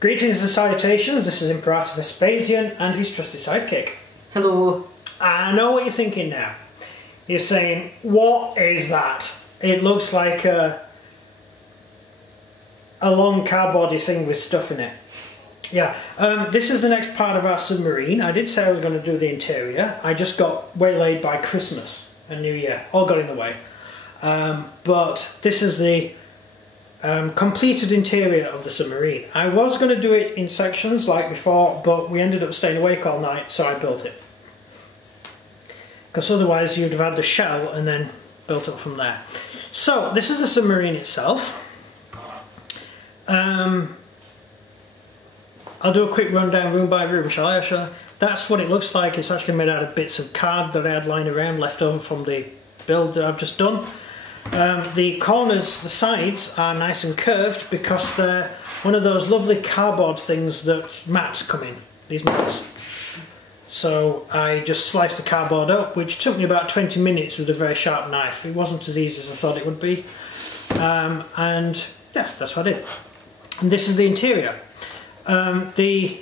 Greetings and salutations, this is Imperator Vespasian and his trusty sidekick. Hello. I know what you're thinking now. You're saying, what is that? It looks like a long cardboardy thing with stuff in it. Yeah, this is the next part of our submarine. I did say I was going to do the interior. I just got waylaid by Christmas and New Year. All got in the way. But this is the completed interior of the submarine. I was going to do it in sections like before, but we ended up staying awake all night, so I built it. Because otherwise you'd have had the shell and then built up from there. So this is the submarine itself. I'll do a quick rundown room by room, shall I? That's what it looks like. It's actually made out of bits of card that I had lying around, left over from the build that I've just done. The corners, the sides, are nice and curved because they're one of those lovely cardboard things that mats come in, these mats. So I just sliced the cardboard up, which took me about 20 minutes with a very sharp knife. It wasn't as easy as I thought it would be. And yeah, that's what I did. And this is the interior. The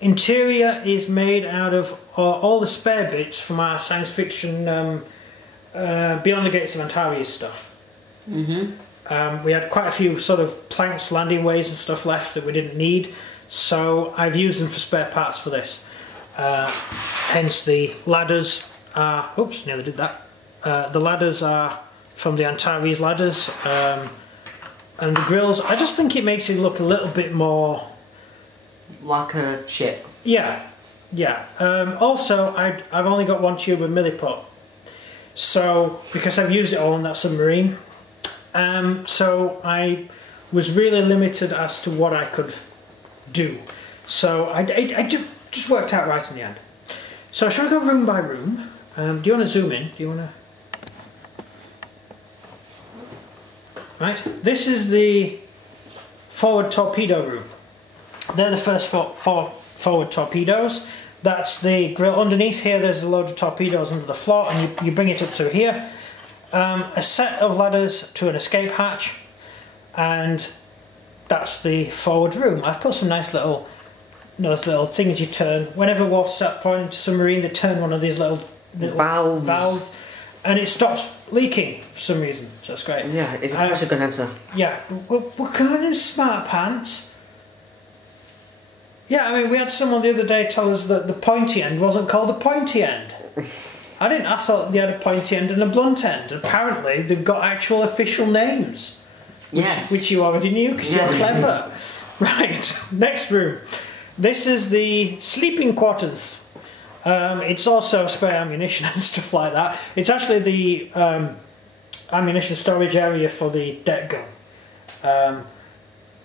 interior is made out of all the spare bits from our science fiction Beyond the Gates of Antares stuff. We had quite a few sort of planks, landing ways and stuff left that we didn't need, so I've used them for spare parts for this. Hence the ladders are, oops, nearly did that. The ladders are from the Antares ladders, and the grills, I just think it makes it look a little bit more... like a ship. Yeah, yeah. Also, I've only got one tube of milliput. So, because I've used it all on that submarine, so I was really limited as to what I could do. So I just worked out right in the end. So shall I go room by room? Do you want to zoom in? Do you want to? Right, this is the forward torpedo room. They're the first four forward torpedoes. That's the grill. Underneath here there's a load of torpedoes under the floor, and you bring it up through here. A set of ladders to an escape hatch, and that's the forward room. I've put some nice little, those little things you turn. Whenever water starts pouring into a submarine, they turn one of these little valves, and it stops leaking for some reason, so that's great. Yeah, it's a good answer. Yeah, we're kind of smart pants. Yeah, I mean, we had someone the other day tell us that the pointy end wasn't called a pointy end. I thought they had a pointy end and a blunt end. Apparently, they've got actual official names. Yes. Which you already knew because you're clever. Right, next room. This is the sleeping quarters. It's also spare ammunition and stuff like that. It's actually the ammunition storage area for the deck gun.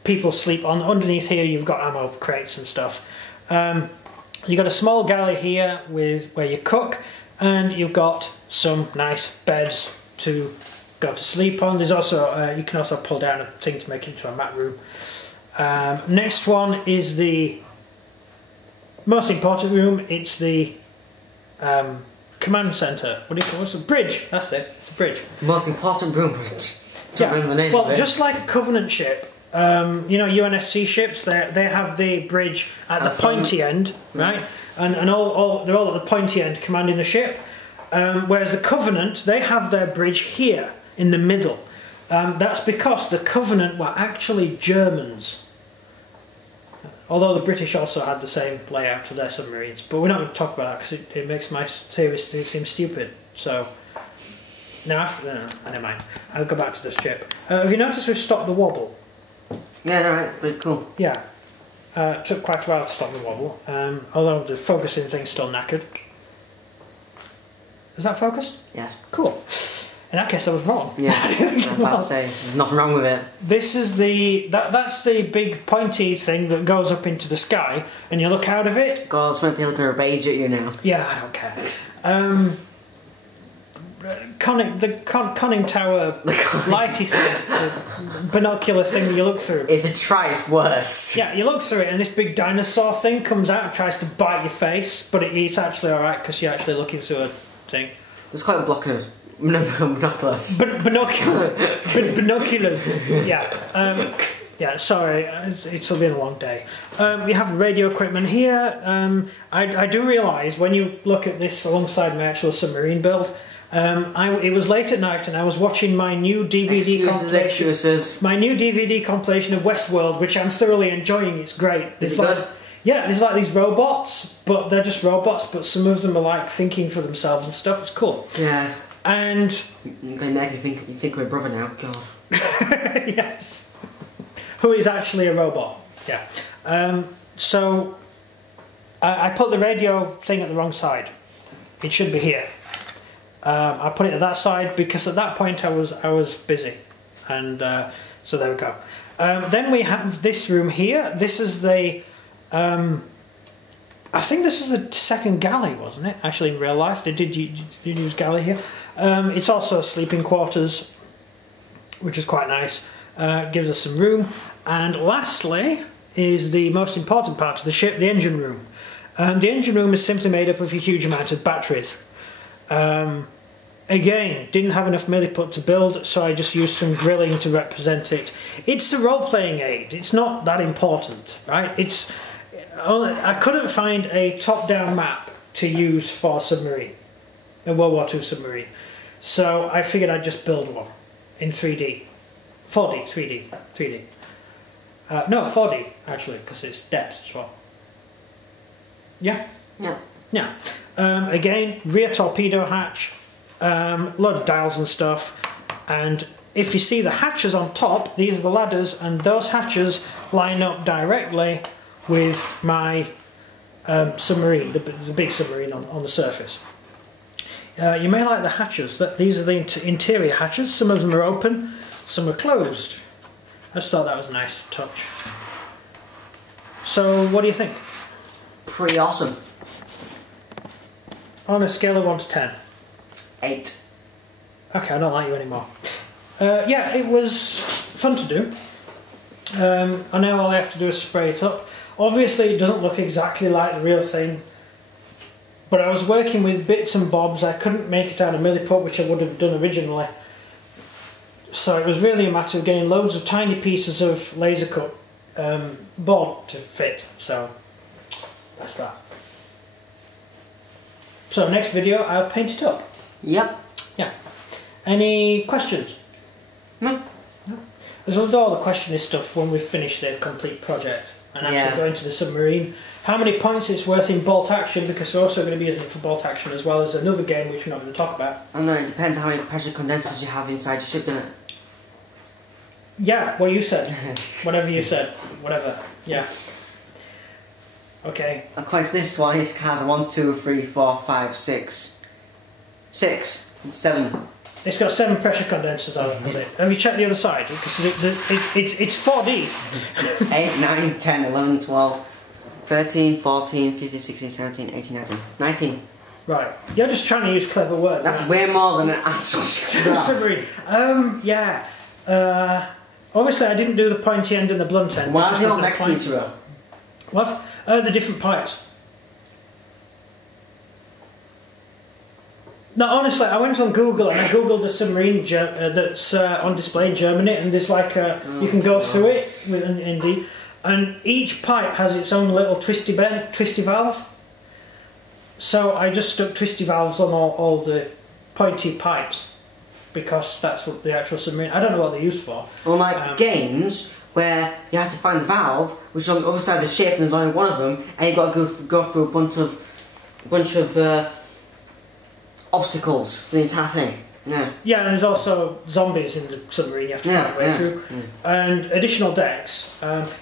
People sleep on. Underneath here you've got ammo crates and stuff. You've got a small galley here with where you cook, and you've got some nice beds to go to sleep on. There's also you can also pull down a thing to make it into a mat room. Next one is the most important room. It's the command center. What do you call it? It's a bridge. That's it. It's a bridge. Most important room. Yeah. Remember the name well, of it. just like a Covenant ship. You know, UNSC ships, they have the bridge at the pointy end, right? And they're all at the pointy end commanding the ship. Whereas the Covenant, they have their bridge here in the middle. That's because the Covenant were actually Germans. Although the British also had the same layout for their submarines. But we're not going to talk about that because it makes my series seem stupid. So, no, never mind. I'll go back to this ship. Have you noticed we've stopped the wobble? Yeah, right, pretty cool. Yeah, it took quite a while to stop the wobble, although the focusing thing's still knackered. Is that focused? Yes. Cool. In that case I was wrong. Yeah, I'm about to say, there's nothing wrong with it. This is that's the big pointy thing that goes up into the sky, and you look out of it. Girls might be looking a rage at you now. Yeah, I don't care. Conning tower lighty thing, the binocular thing you look through. If it tries, worse. Yeah, you look through it and this big dinosaur thing comes out and tries to bite your face, but it's actually alright because you're actually looking through a thing. It's quite a blocking binoculars. Binoculars. Binoculars, yeah. Yeah, sorry, it's been a long day. We have radio equipment here. I do realise when you look at this alongside my actual submarine build, it was late at night and I was watching my new DVD compilation. My new DVD compilation of Westworld, which I'm thoroughly enjoying. It's great. Is it good? Yeah, there's like these robots, but they're just robots. But some of them are like thinking for themselves and stuff. It's cool. Yeah. And you're going to make me think we're brother now. God. Yes. Who is actually a robot. Yeah. So I put the radio thing at the wrong side. It should be here. I put it at that side because at that point I was busy, and so there we go. Then we have this room here. This is the I think this was the second galley, wasn't it? Actually, in real life, they did use galley here. It's also sleeping quarters, which is quite nice. Gives us some room. And lastly is the most important part of the ship, the engine room. The engine room is simply made up of a huge amount of batteries. Again, didn't have enough milliput to build, so I just used some drilling to represent it. It's a role-playing aid. It's not that important, right? I couldn't find a top-down map to use for submarine, a World War II submarine. So I figured I'd just build one in 3D. 4D, 3D. No, 4D, actually, because it's depth as well. Yeah? Yeah. Yeah. Again, rear torpedo hatch, load of dials and stuff, and if you see the hatches on top, these are the ladders, and those hatches line up directly with my submarine, the big submarine on the surface. You may like the hatches. These are the interior hatches. Some of them are open, some are closed. I just thought that was a nice touch. So, what do you think? Pretty awesome. On a scale of 1 to 10? 8. Okay, I don't like you anymore. Yeah, it was fun to do. And now all I have to do is spray it up. Obviously, it doesn't look exactly like the real thing, but I was working with bits and bobs. I couldn't make it out of milliput, which I would have done originally. So it was really a matter of getting loads of tiny pieces of laser cut board to fit. So that's that. So next video, I'll paint it up. Yep. Yeah. Any questions? No. As we'll do all the questioning stuff when we've finished the complete project and actually go into the submarine. How many points it's worth in bolt action, because we're also going to be using it for bolt action as well as another game which we're not going to talk about. I know, it depends how many pressure condensers you have inside your ship, doesn't it? Yeah, what you said. Whatever you said. Whatever. Yeah. Okay. According to this one, it has 1, 2, 3, 4, 5, 6. 6. 7. It's got 7 pressure condensers on it, has it? Have you checked the other side? Because it's 4D. 8, 9, 10, 11, 12, 13, 14, 15, 16, 17, 18, 19. 19. Right. You're just trying to use clever words. That's way more than an actual submarine. Yeah. Obviously, I didn't do the pointy end and the blunt end. Why are they all next to each other? What? The different pipes. No, honestly, I went on Google and I googled the submarine that's on display in Germany, and there's like you can go through it with and each pipe has its own little twisty valve. So I just stuck twisty valves on all the pointy pipes because that's what the actual submarine. I don't know what they're used for. Unlike games where you have to find the valve, which is on the other side of the ship, and there's only one of them, and you've got to go through a bunch of obstacles, the entire thing. Yeah. Yeah, and there's also zombies in the submarine you have to find a way through, and additional decks.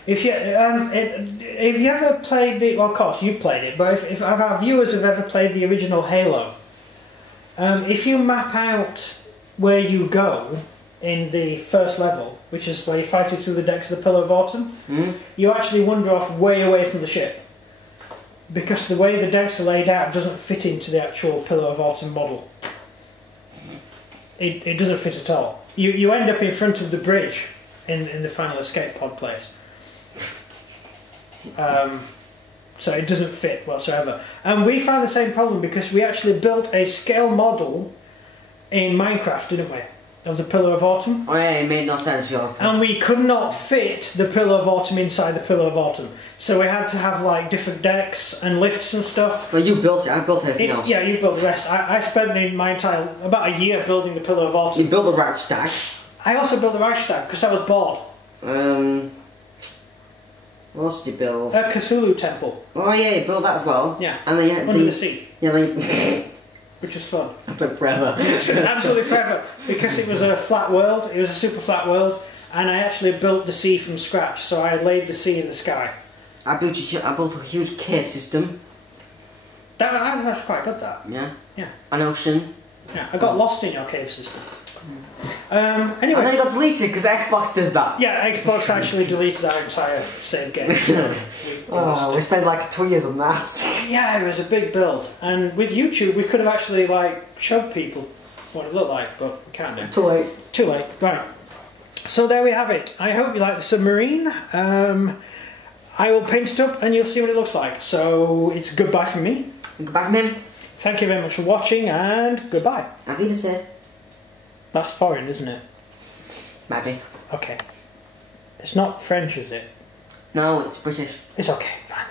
If you ever played the, well, of course you've played it, but if our viewers have ever played the original Halo, if you map out where you go in the first level, which is where you fight it through the decks of the Pillar of Autumn, you actually wander off way away from the ship. Because the way the decks are laid out doesn't fit into the actual Pillar of Autumn model. It doesn't fit at all. You end up in front of the bridge in the final escape pod place. So it doesn't fit whatsoever. And we found the same problem because we actually built a scale model in Minecraft, didn't we? of the Pillar of Autumn. Oh yeah, it made no sense, yours. And we could not fit the Pillar of Autumn inside the Pillar of Autumn. So we had to have like different decks and lifts and stuff. Well, you built it, I built everything else. Yeah, you built the rest. I spent about a year building the Pillar of Autumn. You built the Reichstag. I also built the Reichstag because I was bored. What else did you build? A Cthulhu Temple. Oh yeah, you built that as well. Yeah. And then you had under the sea. Yeah, then which is fun. It took forever. Absolutely forever. Because it was a flat world, it was a super flat world, and I actually built the sea from scratch, so I laid the sea in the sky. I built a huge cave system. That's quite good, that. Yeah. Yeah. An ocean. Yeah, I got lost in your cave system. Anyway. And then it got deleted because Xbox does that. Yeah, Xbox actually deleted our entire save game. We spent like 2 years on that. Yeah, it was a big build. And with YouTube, we could have actually like showed people what it looked like, but we can't do. Too late. Too late, right. So there we have it. I hope you like the Submarine. I will paint it up and you'll see what it looks like. So it's goodbye from me. Goodbye from him. Thank you very much for watching and goodbye. Auf Wiedersehen. That's foreign, isn't it? Maybe. Okay. It's not French, is it? No, it's British. It's okay, fine.